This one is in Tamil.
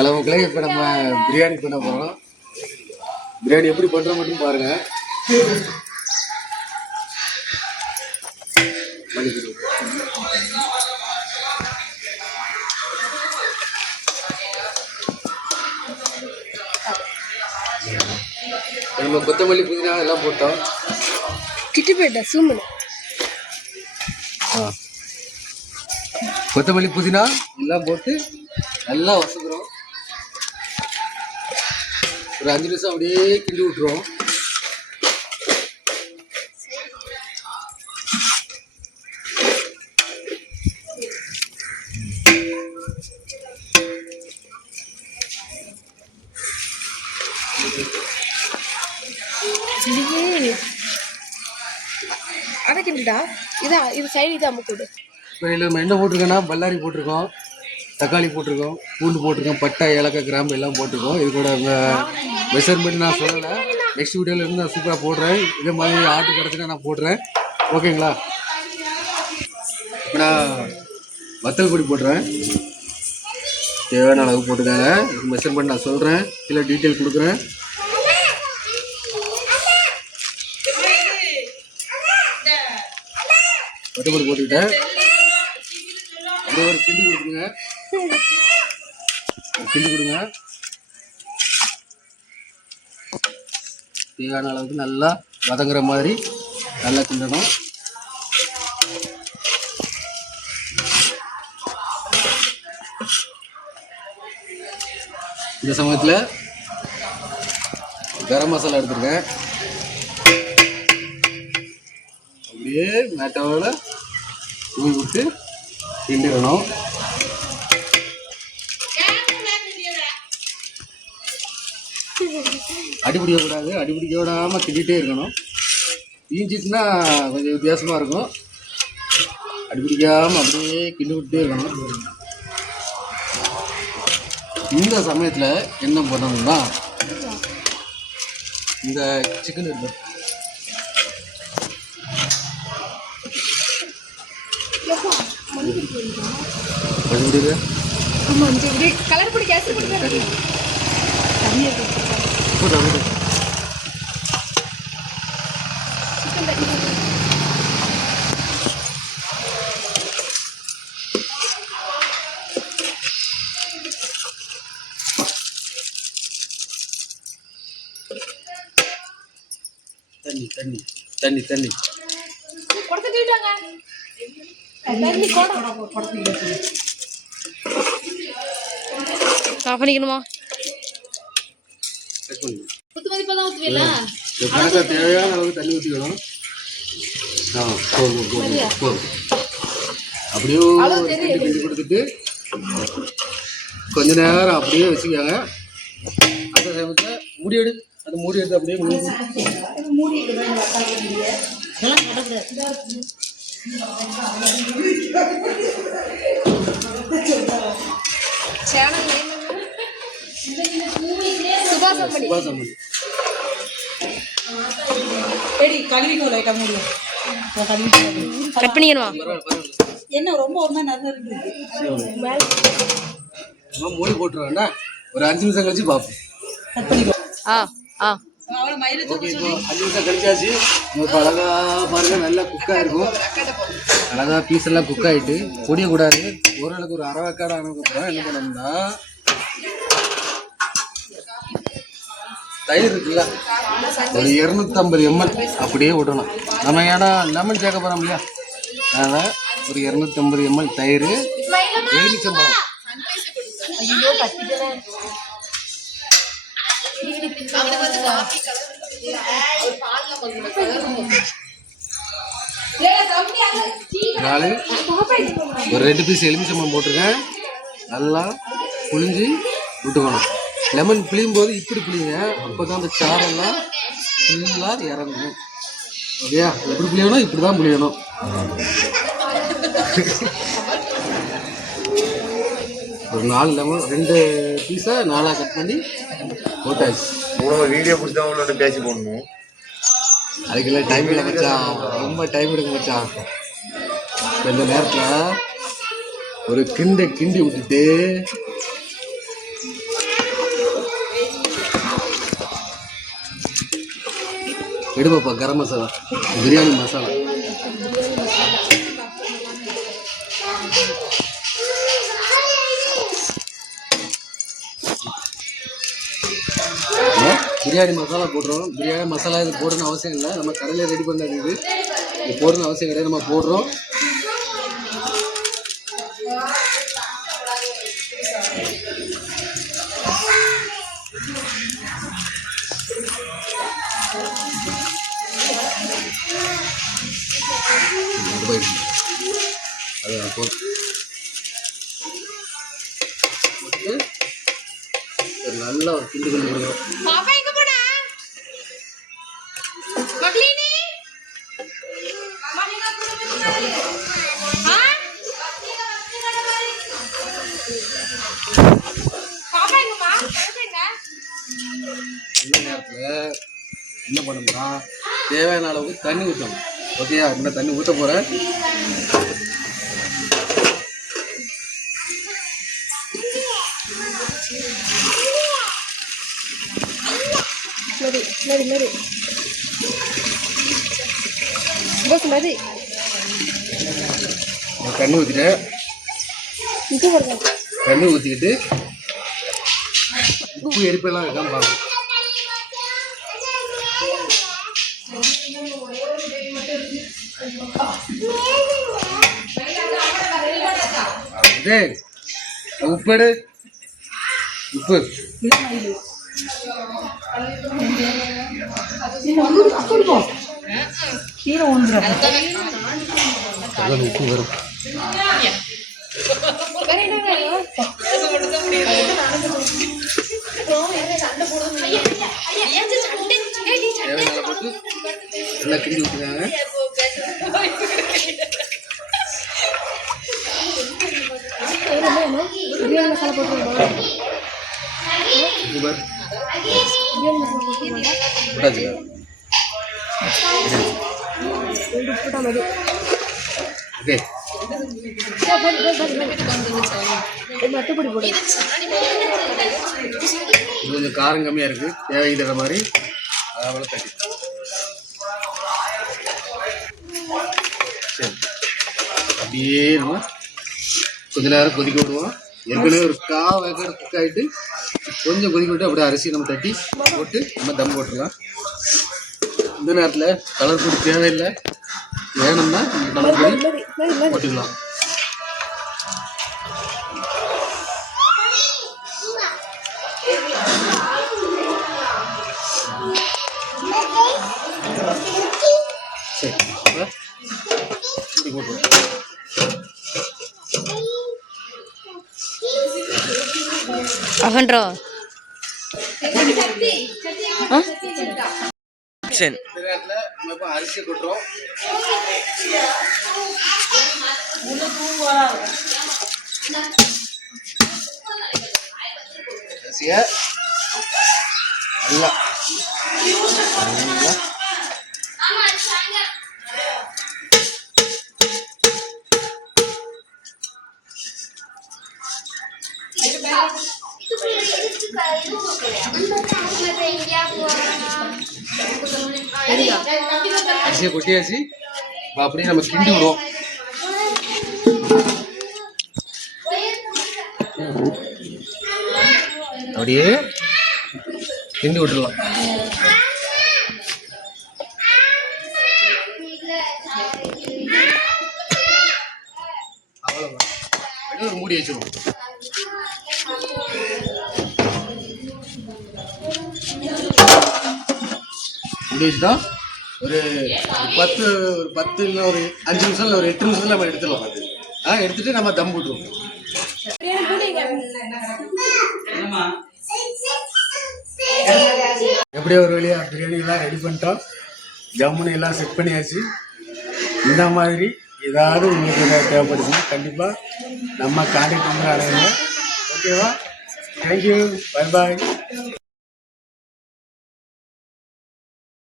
ஹலோ மக்களே, இப்போ நம்ம பிரியாணி பண்ண போகிறோம். பிரியாணி எப்படி பண்ணுற மட்டும் பாருங்கள். நம்ம கொத்தமல்லி புதினா எல்லாம் போட்டோம். கிட்டி போயிட்டா சூமனு. கொத்தமல்லி புதினா எல்லாம் போட்டு நல்லா வசக்குறோம். ஒரு 5 நிமிஷம் அப்படியே கிண்டி விட்டுருவோம். அதை கிண்டுடா. இது சைடு இது அமுக்கூடு. இப்போ இதில் நம்ம என்ன போட்டிருக்கோன்னா பல்லாரி போட்டிருக்கோம், தக்காளி போட்டிருக்கோம், பூண்டு போட்டிருக்கோம், பட்டை, ஏலக்காய், கிராம்பு எல்லாம் போட்டிருக்கோம். இது கூட மெஷர்மெண்ட் நான் சொல்லலை. நெக்ஸ்ட் வீடியோவில் இருந்து நான் சூப்பராக போடுறேன். இதே மாதிரி ஆர்டர் கிடச்சினா நான் போடுறேன். ஓகேங்களா? இப்போ நான் வத்தல் பொடி போடுறேன். தேவையான அளவு போட்டுக்காங்க. மெஷர்மெண்ட் நான் சொல்கிறேன், இல்லை டீட்டெயில் கொடுக்குறேன். வத்தல் போட்டுக்கிட்டேன். அப்படியே ஒரு கிண்டி கொடுத்துருங்க. கிண்டி கொடுங்க. தேவையான அளவுக்கு நல்லா வதங்குற மாதிரி நல்லா கிண்டணும். இந்த சமயத்தில் கரம் மசாலா எடுத்துருக்கேன். அப்படியே மேட்டோட தூவி விட்டு கிண்டிடணும். அடிபிடிக்கக்கூடாது. அடிபிடிக்க விடாமல் கிண்டிகிட்டே இருக்கணும். ஈஞ்சிட்டுனா கொஞ்சம் வித்தியாசமாக இருக்கும். அடிபிடிக்காமல் அப்படியே கிண்டி விட்டுட்டே இருக்கணும். இந்த சமயத்தில் என்ன பண்ணணும்னா, இந்த சிக்கன் இருக்கு, கலர் பொடி கேசரி பொடி தண்ணி தண்ணி தண்ணி தண்ணி பண்ணிக்கணுமா? கணக்காக தேவையான அளவுக்கு தண்ணி ஊற்றிக்கணும். அப்படியே கிண்டி கொடுத்துட்டு கொஞ்ச நேரம் அப்படியே வச்சுக்கோங்க. அந்த சமயத்தில் மூடி எடு. அது மூடி எடுத்து அப்படியே மூடி போட்டுருவேன்டா. ஒரு 5 நிமிஷம் கழிச்சு பார்ப்போம். 5 நிமிஷம் கழிச்சாச்சு. உங்களுக்கு அழகா பாருங்க, நல்லா குக்காக இருக்கும். அழகா பீஸ் எல்லாம் குக் ஆகிட்டு பொடியக்கூடாது. ஓரளவுக்கு ஒரு அரை வேக்காடு ஆனதுக்கப்புறம் என்ன பண்ணணும்னா, தயிர் இருக்குல்ல, ஒரு 250 ml அப்படியே விடணும். நம்ம ஏன்னா லெமன் சேர்க்க போகிறோம் இல்லையா, அதனால் ஒரு 250 ml தயிர், எலுமிச்சம்பழம், ஒரு 2 பீஸ் எலுமிச்சம்பழம் போட்டிருக்கேன். நல்லா புளிஞ்சு விட்டுக்கணும். லெமன் புளியும் போது இப்படி புளிங்க, அப்போ தான் அந்த சாரெல்லாம் ஃபுல்லாக இறங்கணும். ஓகேயா? எப்படி புளியணும்? இப்படி தான் புளியணும். ஒரு 4 லெமன் 2 பீஸை 4ஆக கட் பண்ணி போட்டாச்சு. வீடியோ பிடிச்சவங்களோட பேசி போடணும். அதுக்கெல்லாம் டைம் இல்லை மச்சான், ரொம்ப டைம் எடுக்க மச்சான். இந்த நேரத்தில் ஒரு கிண்டி விட்டுட்டு எடுப்பாப்பா கரம் மசாலா பிரியாணி மசாலா. பிரியாணி மசாலா போடுறோம். பிரியாணி மசாலா இது போடணும்னு அவசியம் இல்லை, நம்ம கடையில் ரெடி பண்ணது இது போடணும்னு அவசியம் கிடையாது. நம்ம போடுறோம். அது போட்டு நல்லா ஒரு கிண்டு கிண்டு கொடுக்குறோம். இந்த நேரத்தில் என்ன பண்ணணும்னா தேவையான அளவுக்கு தண்ணி ஊற்றணும். ஓகேயா? இன்னும் தண்ணி ஊற்ற போகிறேன். தண்ணி ஊற்றிட்டேன். தண்ணி ஊற்றிக்கிட்டு உப்பு எரிப்பெல்லாம் இருக்கான்னு பார்க்கணும். உப்பு எடு. உப்பு உப்பு வரும். போட்டு நல்லா கிண்டி விட்டுருக்காங்க. கொஞ்சம் காரம் கம்மியா இருக்கு, தேவைக்கிற மாதிரி அதாவது தட்டி. சரி, அப்படியே நம்ம கொஞ்ச நேரம் கொதிக்க விடுவோம். ஏற்கனவே ஒரு வேக்காடு குக் ஆகிட்டு கொஞ்சம் கொதிக்க விட்டு அப்படியே அரிசி நம்ம தட்டி போட்டு நம்ம தம் போட்டுடலாம். இந்த நேரத்தில் கலர் பொடி தேவையில்லை, வேணும்னா கலர் பொடி போட்டுக்கலாம். சரி, போட்டுருவோம். அகன்றோ அரிசி கொட்டுறோம். அரிசிய நல்லா அரிசியை கொட்டியாச்சு. அப்படியே நம்ம கிண்டி விடுவோம். அப்படியே கிண்டி விட்டுடலாம். அவ்வளோதான், அப்படியே ஒரு மூடி வச்சிருவோம். மூடி வச்சுட்டா ஒரு 10 இல்லை ஒரு 5 நிமிஷம் இல்லை ஒரு 8 நிமிஷத்துல நம்ம எடுத்துடலாம். எடுத்துட்டு நம்ம தம் போட்டுருவோம். எப்படியோ ஒரு வழியா பிரியாணிலாம் ரெடி பண்ணிட்டோம். ஜம்முன்னு எல்லாம் செட் பண்ணியாச்சு. இந்த மாதிரி ஏதாவது உங்களுக்கு ஏதாவது தேவைப்படுச்சுன்னா கண்டிப்பாக நம்ம கான்டாக்ட் நம்பர் அடையுங்க. ஓகேவா? தேங்க்யூ, பை பாய்.